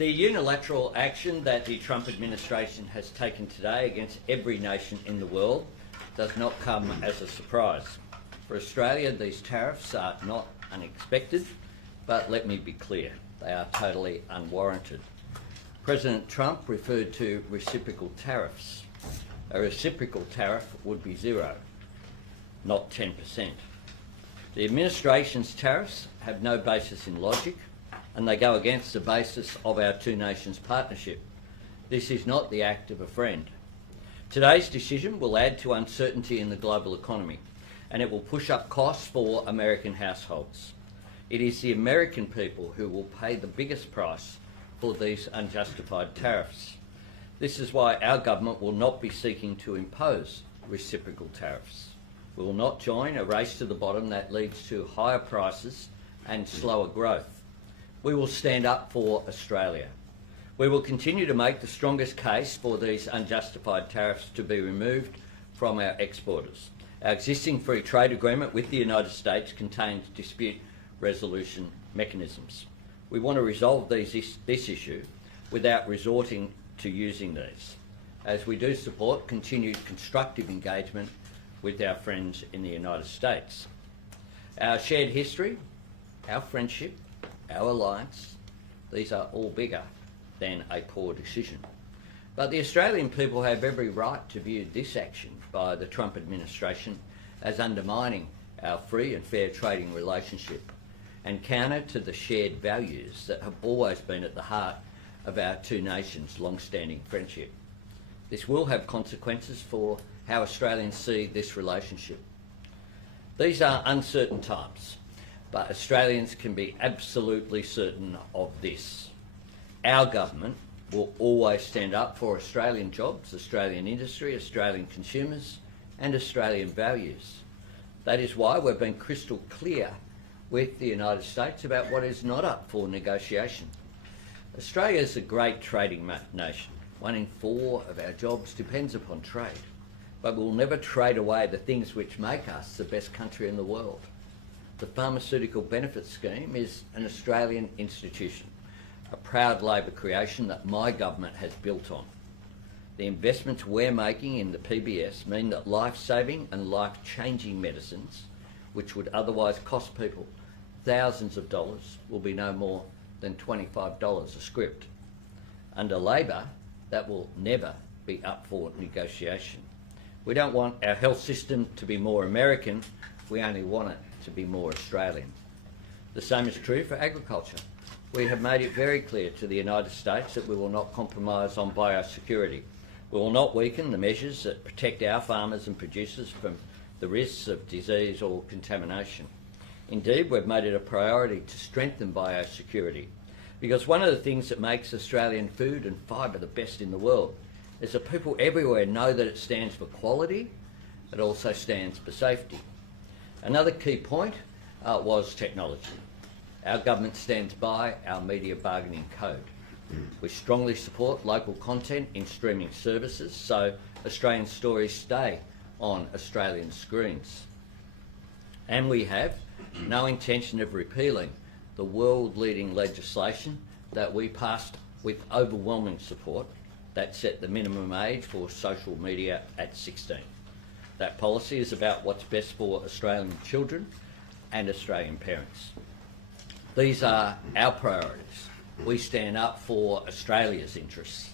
The unilateral action that the Trump administration has taken today against every nation in the world does not come as a surprise. For Australia, these tariffs are not unexpected, but let me be clear, they are totally unwarranted. President Trump referred to reciprocal tariffs. A reciprocal tariff would be 0, not 10%. The administration's tariffs have no basis in logic, and they go against the basis of our two nations' partnership. This is not the act of a friend. Today's decision will add to uncertainty in the global economy, and it will push up costs for American households. It is the American people who will pay the biggest price for these unjustified tariffs. This is why our government will not be seeking to impose reciprocal tariffs. We will not join a race to the bottom that leads to higher prices and slower growth. We will stand up for Australia. We will continue to make the strongest case for these unjustified tariffs to be removed from our exporters. Our existing free trade agreement with the United States contains dispute resolution mechanisms. We want to resolve this issue without resorting to using these, as we do support continued constructive engagement with our friends in the United States. Our shared history, our friendship, our alliance, these are all bigger than a poor decision. But the Australian people have every right to view this action by the Trump administration as undermining our free and fair trading relationship and counter to the shared values that have always been at the heart of our two nations' long-standing friendship. This will have consequences for how Australians see this relationship. These are uncertain times, but Australians can be absolutely certain of this. Our government will always stand up for Australian jobs, Australian industry, Australian consumers and Australian values. That is why we've been crystal clear with the United States about what is not up for negotiation. Australia is a great trading nation. 1 in 4 of our jobs depends upon trade. But we'll never trade away the things which make us the best country in the world. The Pharmaceutical Benefits Scheme is an Australian institution, a proud Labor creation that my government has built on. The investments we're making in the PBS mean that life-saving and life-changing medicines, which would otherwise cost people thousands of dollars, will be no more than $25 a script. Under Labor, that will never be up for negotiation. We don't want our health system to be more American, we only want it to be more Australian. The same is true for agriculture. We have made it very clear to the United States that we will not compromise on biosecurity. We will not weaken the measures that protect our farmers and producers from the risks of disease or contamination. Indeed, we've made it a priority to strengthen biosecurity, because one of the things that makes Australian food and fibre the best in the world is that people everywhere know that it stands for quality, it also stands for safety. Another key point was technology. Our government stands by our media bargaining code. We strongly support local content in streaming services so Australian stories stay on Australian screens. And we have no intention of repealing the world-leading legislation that we passed with overwhelming support that set the minimum age for social media at 16. That policy is about what's best for Australian children and Australian parents. These are our priorities. We stand up for Australia's interests.